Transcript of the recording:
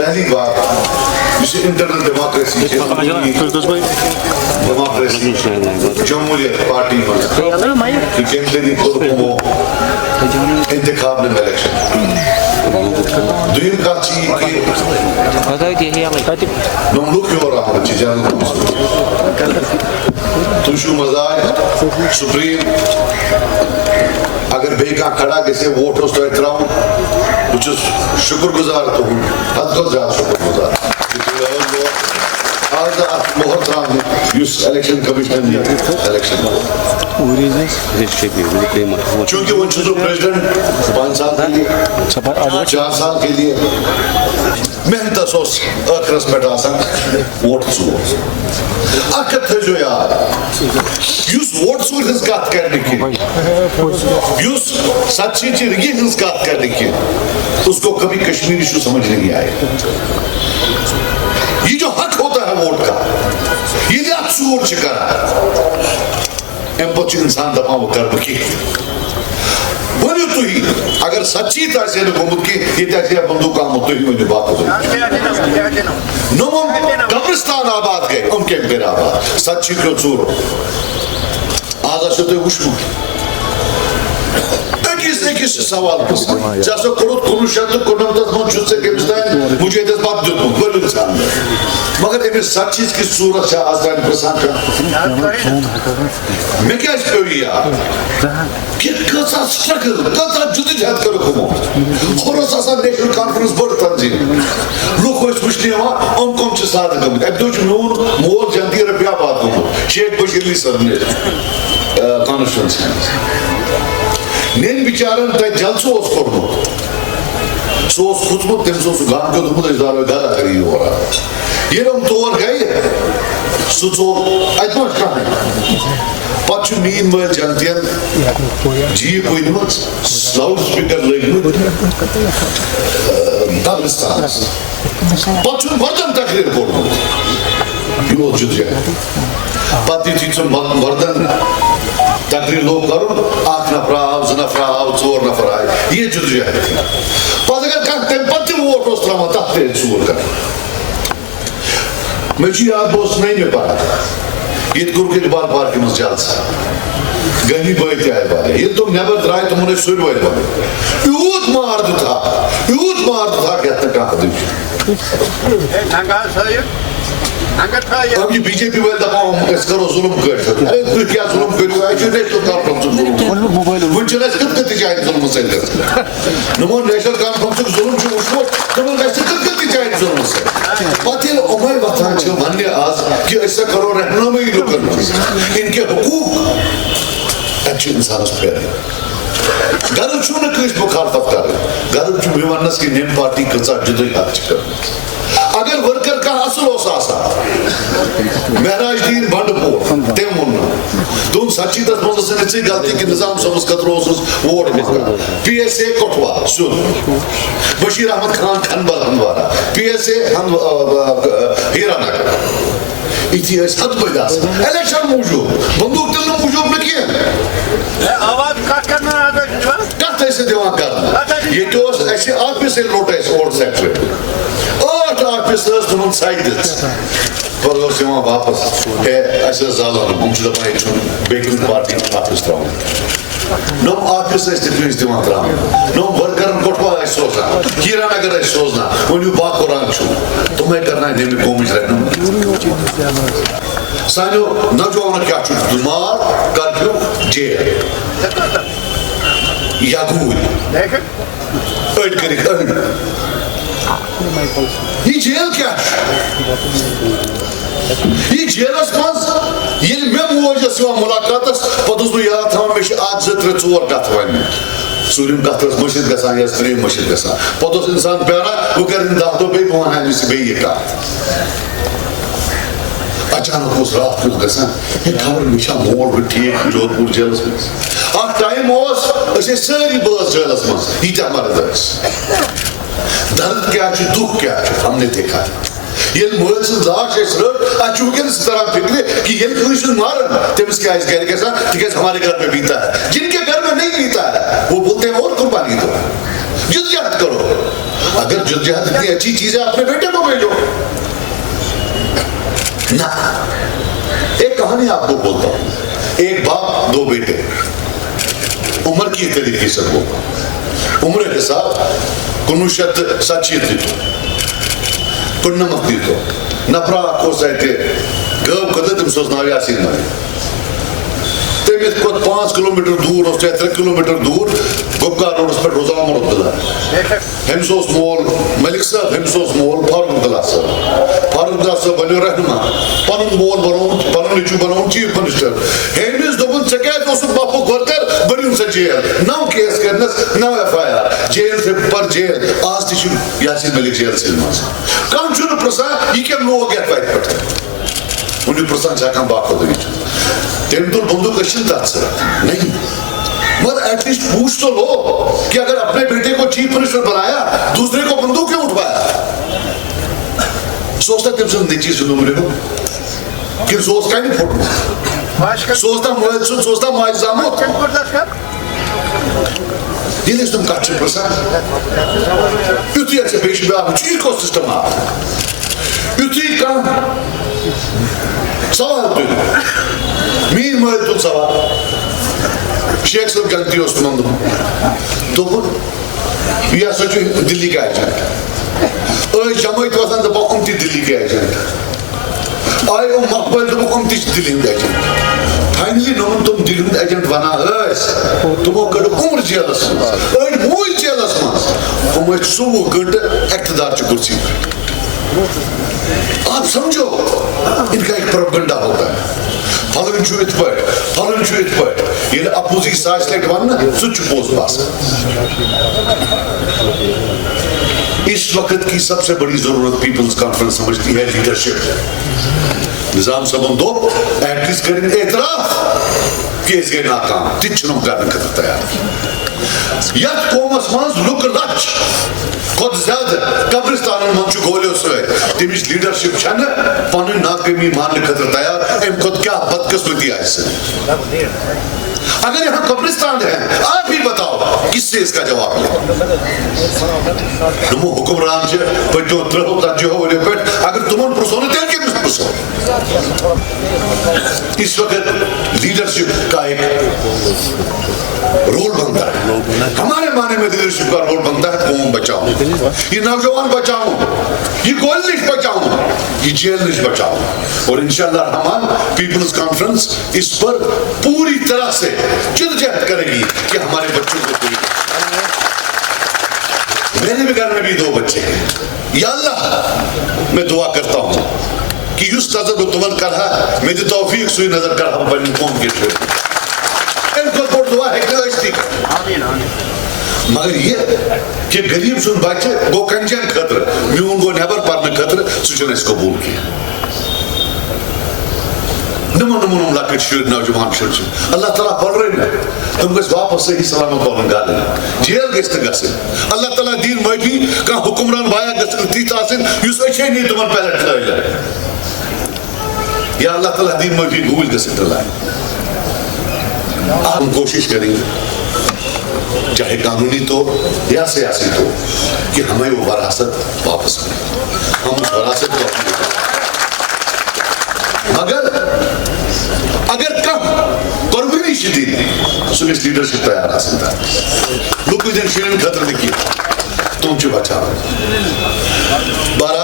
پہلی بار اسے internal democracy جمہوریت پارٹی انتخاب میں الیکشن دویم کا چیز نملک کی اور آمد چیز توشو مزاج سپریم اگر بے کا کھڑا کسی ووٹ ہو تو احترام کچھ شکر گزار تو ہوں حد کو زیادہ شکر گزار آزاد محترام یس الیکشن کمیشن نے الیکشن چونکہ وہ چیزوں پریزیڈنٹ 5 سال کے لیے 4 سال کے لیے محنت سوس اخرس پہ آسان ووٹ ژور اکت جو یار یس ووٹ ژور ہنز کت کرنے کی یس سچی چرگی ہنز کت کرنے کی اس کو کبھی کشمیری شو سمجھ نہیں آئے یہ جو حق ہوتا ہے ووٹ کا یہ لیا ژور چکر ہے ام پتہ انسان دپان وہ کر بکی ونیو تھی اگر سچی تیسے نے گمت کی یہ تیسے بندوق آمد تو ہی ونیو بات ہو نمم قبرستان آباد گئے ام کے امپیر آباد سچی کیوں ژور آزا شده وشمو ایکیس سوال کس جیسا کرود کنو شد کنم دست من چوز سے کمستان مجھے دست بات دیت بود بل انسان مگر ایمی سچ چیز کی صورت سے آزدان پرسان کر میں کیا اس پہ ہوئی یار کہ کسا سٹرگل کسا جدی جہد کرو کمو خورس آسان نیشنل کانفرنس بڑھ تنظیم لوگ کو اس مشنی ہوا ام کم چھ سادہ کمت اب دوچ نون مول جنتی ربیا بات کمو شیخ بشیرلی سر نے کانسٹیٹنسی نین بیچارن تای جلسو اس کرنو سو اس خطبت تم سو گام کے دمت اجدار میں گالا کری ہو رہا یہ ہم طور گئے سو ژور اتمت کرنے پچھو مین مل جنتین جی کوئی نمت لاؤڈ سپیکر لگنو قبرستان پچھو مردن تقریر کرنو یہ جد جائے پتی تھی چون مردن تقریر لوگ کرن آخ نفر آو ز نفر آو 4 نفر آئے یہ جد جائے تھی پس اگر کہاں تیم پتی ووٹ اس طرح تحتے ژور کر میں چی یاد بوست نہیں میں پڑا یہ گرو کے جبال پارکی مز جالسا گہنی بایتی آئے بارے یہ تم نیبر درائے تم انہیں سوئی بایت بارے یوت مارد تھا کہتا کہاں دیو ننگا صاحب اب یہ بی جے پی والے دفعہ ہم اس کرو ظلم کرتے ارے تو کیا ظلم کرو ہے جو نیشنل کانفرنس ظلم ونچل اس کت کتی جائیں ظلم سے نمون نیشنل کانفرنس ظلم جو اشوٹ نمون ایسے کتی جائیں ظلم سے پاتیل عمر وطان چھو مننے آز کہ ایسا کرو رہنا میں ہی لکر ان کے حقوق اچھی انسان اس پہ رہے گھر چھو نہ کش مخالفت کر رہے گھر چھو بیوانس کی نیم پارٹی کچا جدوی ہاتھ چکر اگر ورکر کا حاصل ہو ساسا مہراج دین بند پور تیمون دون سچی دس مزد سے نچی غلطی کی نظام سمجھ قدر ہو سوز vote Makar P S A Katwa son Bashir Ahmad Khan Khanabal Handwara P S A Hiranagar ET S حد پیدا سا الیکشن موجود بندوق دلنا موجود میں کیا آواز کٹ کرنا آتا ہے کت ایسے دیوان کرنا یہ تو ایسے آفیس سے لوٹا ہے ووٹ سیکٹر آفیسرز تمہیں سائیڈ دیت پر وہ سے وہاں واپس ہے ایسے زالہ ہم چھو دپائی چھو بیکن پارٹی آفیس تراؤں نوم آفیس ایس تکلیس دیوان تراؤں نوم ورکرن کٹوا ایس سوزنا کیران اگر ایس سوزنا ونیو با قرآن چھو تمہیں کرنا ہے نیمی قومیش رہنا سانیو نوجوانا کیا چھو دمار کرفیو جیل یا گوئی ایڈ کری ایڈ یہ جیل کیا ہے یہ جیل اس پانس یہ میں موجہ سوا ملاقات اس پتوز بو یاد تھا میں آج زتر 4 کت وانی سوریم کترس مشید گسان یا سریم مشید گسان پتوز انسان پیارا وہ کرن داختو بے پوان ہے جیسے بے یہ کا اچانک اس رات کچھ گسان یہ خبر میشا مول بٹھی جوت پور جیلس میں آخ ٹائم ہوس اسے ساری باز جیلس میں یہ تا ہمارے درس درد کیا ہے دکھ کیا ہے ہم نے دیکھا ہے یہ مول سے لاش ہے سر اچھوکن اس طرح فکر کہ یہ کوئی مارن تمس کیا اس گھر کے ساتھ تکیس ہمارے گھر میں بیتا ہے جن کے گھر میں نہیں بیتا ہے وہ بولتے ہیں اور قربانی دو جد جہد کرو اگر جدوجہد اتنی اچھی چیز ہے اپنے بیٹے کو بھیجو نہ. ایک کہانی آپ کو بولتا ہوں. ایک باپ دو بیٹے, عمر کی طریقے سے وہ عمر کے ساتھ 1970 دیتو کنمت دیتو نفرا کو سہتے گو کدے تم سوز ناو یاسین مائی تیمیت کو 5 کلومیٹر دور اور 3 کلومیٹر دور گبکار روڈ اس پر روزانہ مرد دلا ہمسوس مول ملک صاحب ہمسوس مول فاروق دلا صاحب بنیو رہنما پنن مول بنون پنن نیچو بنون چیف منسٹر ہیمز دوبن سکیت اس باپو گھر کر بنیو سے جیل نو کیس کرنس نو ایف آئی آر جیل سے پر جیل آج تیچو یاسین ملک جیل سے ماز کام چھوڑ پرسا یہ کیا لوگ گیت وائد پڑھتے انہی پرسان چاکم باقو دویچ تیم تو بندو کشن تات سے نہیں مگر ایٹ لیسٹ پوچھ تو لو کہ اگر اپنے بیٹے کو چیف منسٹر بنایا دوسرے کو بندو کیوں اٹھوایا سوچتا تم سے نیچی سے نمرے ہو کہ سوچ کا نہیں پھوٹنا سوچتا موید سن سوچتا موید زامت یہ لیس تم کچھ پرسا یوتی ایسے بیشی بے آپ چیز کو سسٹم آپ یوتی کام سوال تو مین موید تو سوال شیخ صاحب جانتی ہو اس مندو تو یہ سوچو دلی کا ایجنٹ آئی جمعیت وطن دبا امتی دلی کے ایجنٹ آئی ام مقبل دبا امتی دلی کے ایجنٹ فائنلی نومن تم دلی کے ایجنٹ بنا ایس تمہو کڑو عمر جیلس ماز آئی موئی جیلس ماز ہم ایچ 100 گھنٹے اقتدار چی کرسی آپ سمجھو ان کا ایک پروپگنڈا ہوتا ہے فلن چھو ات پٹ یہ اپوزی ساش لیٹ وننا سچ پوز باس اس وقت کی سب سے بڑی ضرورت پیپلز کانفرنس سمجھتی ہے لیڈرشپ نظام سبن دو ایٹ لیسٹ کریں اعتراف کہ اس کے ناکام تچنم کرنے کا تیار یک قومس مانز لک لچ خود زیادہ قبرستان منچو گولیو سوئے تیمیش لیڈرشپ چھنے پانے ناکمی ماننے خطر تیار ایم خود کیا بدقسمتی آئے سے اگر یہاں قبرستان ہے آپ ہی بتاؤ کس سے اس کا جواب لے نمو حکمران چھے پچھو ترہو تنجھو ہوئے پیٹ اگر تمہن پرسونے تیل کے بھی پرسو اس وقت لیڈرشپ کا ایک رول بنتا ہے ہمارے معنی میں لیڈرشپ کا رول بنتا ہے قوم بچاؤں یہ نوجوان بچاؤں یہ گول نہیں بچاؤں یہ جیل نہیں بچاؤں اور انشاءاللہ رحمان پیپلز کانفرنس اس پر پوری طرح سے جدوجہد کرے گی کہ ہمارے بچوں کو کوئی میں نے بھی گھر میں بھی 2 بچے ہیں یا اللہ میں دعا کرتا ہوں کہ یس تازہ کو تمن کرہا میں دی توفیق سوئی نظر کرہا بنی قوم کے شروع ان کو بڑھ دعا ہے کہ اشتی مگر یہ کہ غریب سن بچے گو کنجن خطر میون گو نیبر پارنے خطر سوچن اس کو بول کیا نمون لکٹ شیر نوجوان شیر اللہ تعالیٰ پڑھ رہے ہیں تم گس واپس صحیح سلامت بولن گا لیں جیل گس تک گسن اللہ تعالیٰ دین مجی کا حکمران بایا گسن تیت آسن یوس اچھے نہیں تمہن پہلے ٹھلائی لائے یا اللہ تعالیٰ دین مجی گول گسن ٹھلائے ہم کوشش کریں گے چاہے قانونی طور یا سیاسی طور کہ ہمیں وہ وراثت واپس کریں ہم اس وراثت کو اپنے مگر اگر کم قربانی شدید سو اس لیڈرشپ تیار حاصل تھا لوگ بھی دن شیرین خطر لکھی تم چو بچا 12